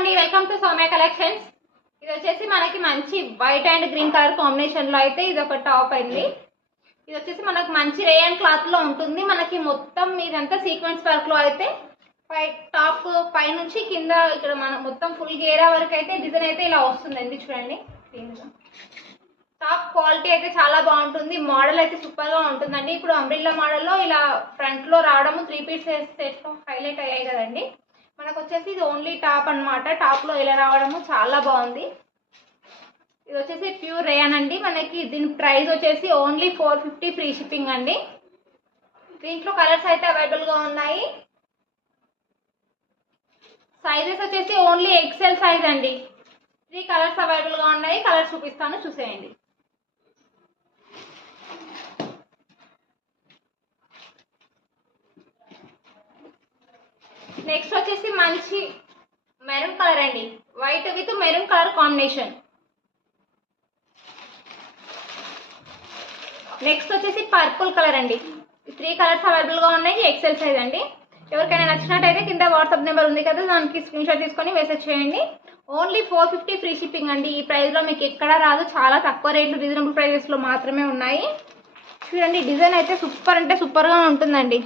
అండి, welcome to Soumya collections. ఇది వచ్చేసి మనకి మంచి white and green colour combination లో అయితే ఇది ఒక టాప్ అయింది. ఇది వచ్చేసి మనకి మంచి రేయన్ క్లాత్ లో ఉంటుంది. మనకి మొత్తం ఇదంతా సీక్వెన్స్ వర్క్ లో అయితే టాప్ పై నుంచి కింద ఇక్కడ మన మొత్తం ఫుల్ గేరా వరకు అయితే డిజైన్ అయితే ఇలా వస్తుందండి. చూడండి, టాప్ క్వాలిటీ అయితే చాలా బాగుంటుంది. మోడల్ అయితే సూపర్ గా ఉంటుందండి. ఇప్పుడు అంబ్రిల్లా మోడల్లో ఇలా ఫ్రంట్ లో రావడము 3 పీస్ సెట్ హైలైట్ అయ్యాయి కదండి. మనకు వచ్చేసి ఇది ఓన్లీ టాప్ అనమాట. టాప్ లో ఇలా రావడము చాలా బాగుంది. ఇది వచ్చేసి ప్యూర్ రేయన్ అండి. మనకి దీని ప్రైస్ వచ్చేసి ఓన్లీ 450 ఫ్రీ షిప్పింగ్ అండి. దీంట్లో కలర్స్ అయితే అవైలబుల్ గా ఉన్నాయి. సైజెస్ వచ్చేసి ఓన్లీ ఎక్సెల్ సైజ్ అండి. 3 కలర్స్ అవైలబుల్ గా ఉన్నాయి. కలర్స్ చూపిస్తాను, చూసేయండి. నెక్స్ట్ వచ్చేసి మంచి మెరూన్ కలర్ అండి. White with maroon colour combination. Next వచ్చేసి పర్పుల్ కలర్ అండి. 3 కలర్స్ అవైలబుల్ గా ఉన్నాయి. ఎక్సెల్ సైజ్ అండి. ఎవరికైనా నచ్చినట్టయితే కింద వాట్సాప్ నెంబర్ ఉంది కదా, దానికి స్క్రీన్ షాట్ తీసుకొని మెసేజ్ చేయండి. ఓన్లీ 450 ఫ్రీ షిప్పింగ్ అండి. ఈ ప్రైస్ లో మీకు ఎక్కడా రాదు. చాలా తక్కువ రేట్లు, రీజనబుల్ ప్రైజెస్ లో మాత్రమే ఉన్నాయి. చూడండి, డిజైన్ అయితే సూపర్ అంటే సూపర్ గా ఉంటుందండి.